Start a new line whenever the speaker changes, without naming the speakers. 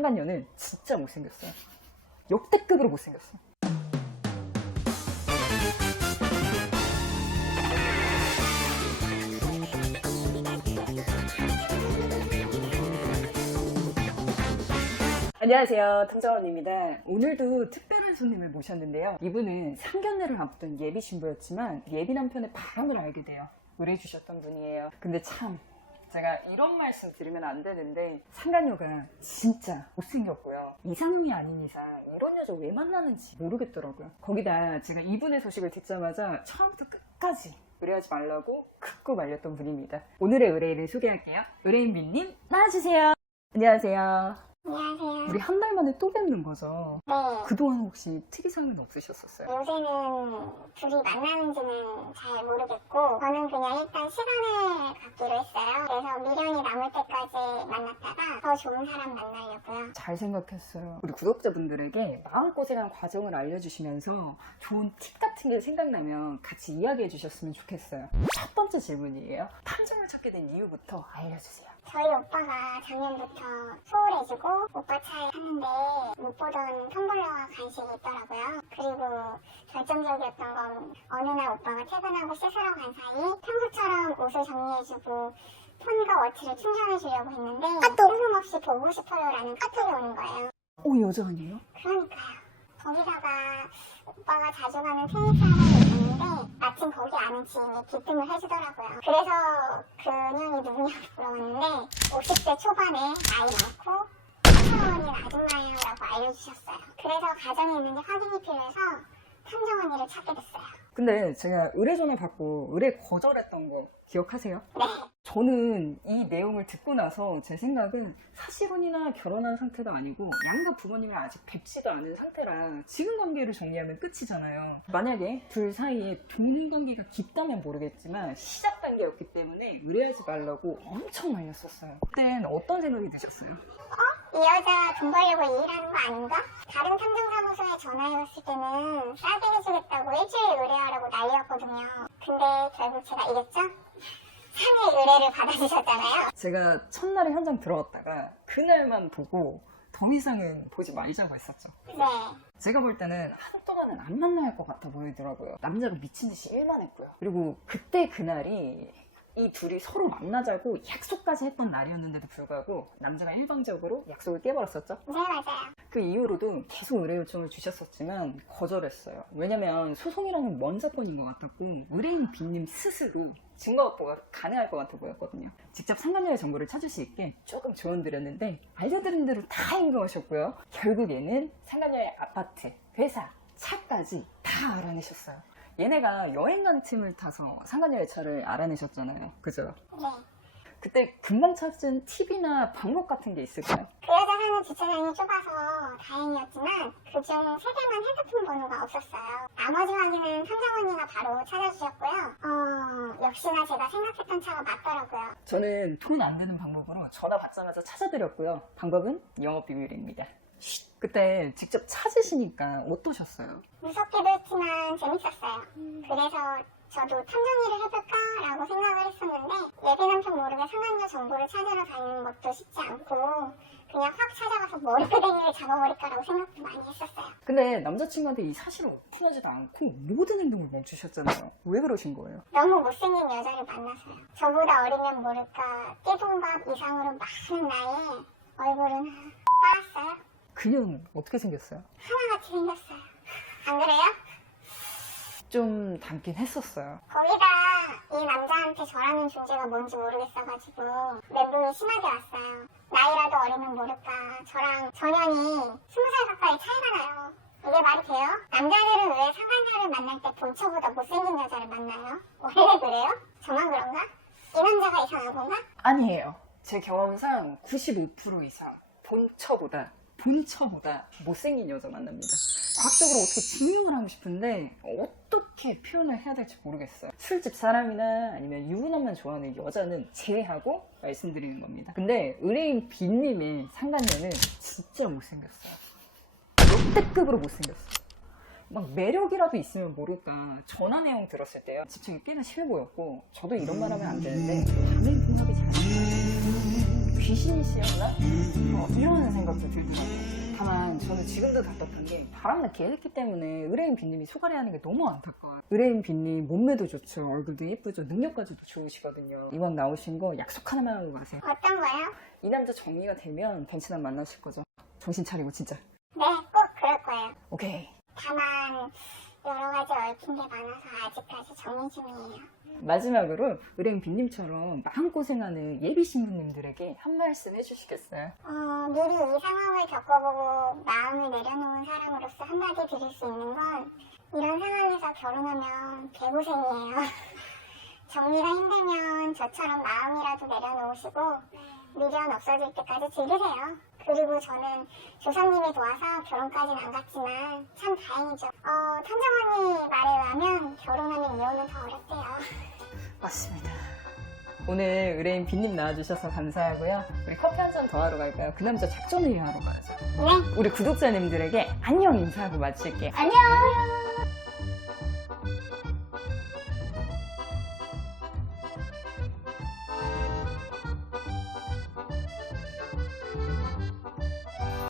상간녀는 진짜 못생겼어요. 역대급으로 못생겼어. 안녕하세요. 통자원입니다. 오늘도 특별한 손님을 모셨는데요. 이분은 상견례를 앞둔 예비 신부였지만 예비 남편의 바람을 알게 돼요. 의뢰해주셨던 분이에요. 근데 참 제가 이런 말씀 드리면 안 되는데 상간녀가 진짜 못생겼고요. 이상형이 아닌 이상 이런 여자 왜 만나는지 모르겠더라고요. 거기다 제가 이분의 소식을 듣자마자 처음부터 끝까지 의뢰하지 말라고 극구 말렸던 분입니다. 오늘의 의뢰인을 소개할게요. 의뢰인 민님 나와주세요. 안녕하세요.
안녕하세요.
우리 한 달 만에 또 뵙는 거죠.
네.
그동안 혹시 특이사항은 없으셨었어요?
요새는 둘이 만나는지는 잘 모르겠고, 저는 그냥 일단 시간을 갖기로 했어요. 그래서 미련이 남을 때까지 만났다가 더 좋은 사람 만나려고요.
잘 생각했어요. 우리 구독자분들에게 마음고생한 과정을 알려주시면서 좋은 팁 같은 게 생각나면 같이 이야기해 주셨으면 좋겠어요. 첫 번째 질문이에요. 탐정을 찾게 된 이유부터 알려주세요.
저희 오빠가 작년부터 소홀해지고 오빠 차에 탔는데 못 보던 텀블러와 간식이 있더라고요. 그리고 결정적이었던 건 어느 날 오빠가 퇴근하고 씻으러 간 사이 평소처럼 옷을 정리해주고 폰과 워치를 충전해주려고 했는데 뜬금없이 보고 싶어요라는 카톡이 오는 거예요.
오, 여자 아니에요?
그러니까요. 거기다가 오빠가 자주 가는 있는데 마침 거기 아는 지인이 기뜸을 해주더라고요. 그래서 그년이 누구냐고 물어봤는데 50대 초반에 나이 많고 탐정원이 아줌마야라고 알려주셨어요. 그래서 가정에 있는지 확인이 필요해서 탐정원이를 찾게 됐어요.
근데 제가 의뢰 전화 받고 의뢰 거절했던 거 기억하세요?
네.
저는 이 내용을 듣고 나서 제 생각은 사실혼이나 결혼한 상태도 아니고 양가 부모님을 아직 뵙지도 않은 상태라 지금 관계를 정리하면 끝이잖아요. 만약에 둘 사이에 돈인 관계가 깊다면 모르겠지만 시작 단계였기 때문에 의뢰하지 말라고 엄청 말렸었어요. 그땐 어떤 생각이 드셨어요?
이 여자 돈 벌려고 일하는 거 아닌가? 다른 탐정사무소에 전화해봤을 때는 싸게 해주겠다고 일주일 의뢰하라고 난리였거든요. 근데 결국 제가 이겼죠? 3일 의뢰를 받아주셨잖아요.
제가 첫날에 현장 들어갔다가 그날만 보고 더 이상은 보지 말자고 했었죠.
네.
제가 볼 때는 하루 동안은 안 만날 것 같아 보이더라고요. 남자가 미친 듯이 일만 했고요. 그리고 그때 그날이 이 둘이 서로 만나자고 약속까지 했던 날이었는데도 불구하고 남자가 일방적으로 약속을 깨버렸었죠.
네, 맞아요.
그 이후로도 계속 의뢰 요청을 주셨었지만 거절했어요. 왜냐면 소송이랑은 먼 사건인 것 같았고 의뢰인 빈님 스스로 증거 확보가 가능할 것 같아 보였거든요. 직접 상간녀의 정보를 찾을 수 있게 조금 조언드렸는데 알려드린 대로 다 행동하셨고요. 결국에는 상간녀의 아파트, 회사, 차까지 다 알아내셨어요. 얘네가 여행 간 팀을 타서 상간녀의 차를 알아내셨잖아요. 그죠?
네.
그때 금방 찾은 팁이나 방법 같은 게 있을까요?
그 여자 사는 주차장이 좁아서 다행이었지만 그중 세 개만 핸드폰 번호가 없었어요. 나머지 확인은 탐정언니가 바로 찾아주셨고요. 어, 역시나 제가 생각했던 차가 맞더라고요.
저는 돈 안 드는 방법으로 전화 받자마자 찾아드렸고요. 방법은 영업 비밀입니다. 쉿. 그때 직접 찾으시니까 어떠셨어요?
무섭기도 했지만 재밌었어요. 그래서 저도 탐정 일을 해볼까라고 생각을 했었는데 예비 남편 모르게 상한녀 정보를 찾으러 다니는 것도 쉽지 않고 그냥 확 찾아가서 머리끄댕이를 잡아버릴까라고 생각도 많이 했었어요.
근데 남자친구한테 이 사실을 오픈하지도 않고 모든 행동을 멈추셨잖아요. 왜 그러신 거예요?
너무 못생긴 여자를 만나서요. 저보다 어리면 모를까 띠동갑 이상으로 많은 나이에 얼굴은 빠았어요.
그녀는 어떻게 생겼어요?
하나같이 생겼어요. 안 그래요?
좀 닮긴 했었어요.
거기다 이 남자한테 저라는 존재가 뭔지 모르겠어가지고 멘붕이 심하게 왔어요. 나이라도 어리면 모를까 저랑 전현이 스무 살 가까이 차이가 나요. 이게 말이 돼요? 남자들은 왜 상간녀를 만날 때 본처보다 못생긴 여자를 만나요? 원래 그래요? 저만 그런가? 이 남자가 이상한 건가?
아니에요. 제 경험상 95% 이상 본처보다 본처보다 못생긴 여자 만납니다. 과학적으로 어떻게 증명을 하고 싶은데 어떻게 표현을 해야 될지 모르겠어요. 술집 사람이나 아니면 유부남만 좋아하는 여자는 제외하고 말씀드리는 겁니다. 근데 의뢰인 빈님의 상간녀는 진짜 못생겼어요. 역대급으로 못생겼어요. 막 매력이라도 있으면 모를까 전화 내용 들었을 때요 집중이 꽤나 심해 보였고 저도 이런 말 하면 안 되는데 밤에 궁합이 잘 맞아요. 귀신이시였나? 어, 이런 생각도 들더라고요. 다만 저는 지금도 답답한 게 바람나 개했기 때문에 의뢰인 빈님이 소가리 하는 게 너무 안타까워요. 의뢰인 빈님 몸매도 좋죠. 얼굴도 예쁘죠. 능력까지 도 좋으시거든요. 이번 나오신 거 약속 하나만 하고 가세요.
어떤 거요?
이 남자 정리가 되면 벤츠남 만나실 거죠. 정신 차리고 진짜.
네, 꼭 그럴 거예요.
오케이.
다만 여러 가지 얽힌 게 많아서 아직까지 정리 중이에요.
마지막으로 의뢰인 빈님처럼 마음고생하는 예비 신부님들에게 한 말씀 해주시겠어요?
어, 미리 이 상황을 겪어보고 마음을 내려놓은 사람으로서 한마디 드릴 수 있는 건 이런 상황에서 결혼하면 개고생이에요. 정리가 힘들면 저처럼 마음이라도 내려놓으시고 미련 없어질 때까지 즐기세요. 그리고 저는 조상님이 도와서 결혼까지는 안 갔지만 참 다행이죠. 어, 탐정언니 말에 의하면 결혼하면 이혼은 더 어렵대요.
맞습니다. 오늘 의뢰인 빈님 나와주셔서 감사하고요. 우리 커피 한 잔 더 하러 갈까요? 그 남자 작전회의 하러 가야죠.
네,
우리 구독자님들에게 안녕 인사하고 마칠게요.
안녕!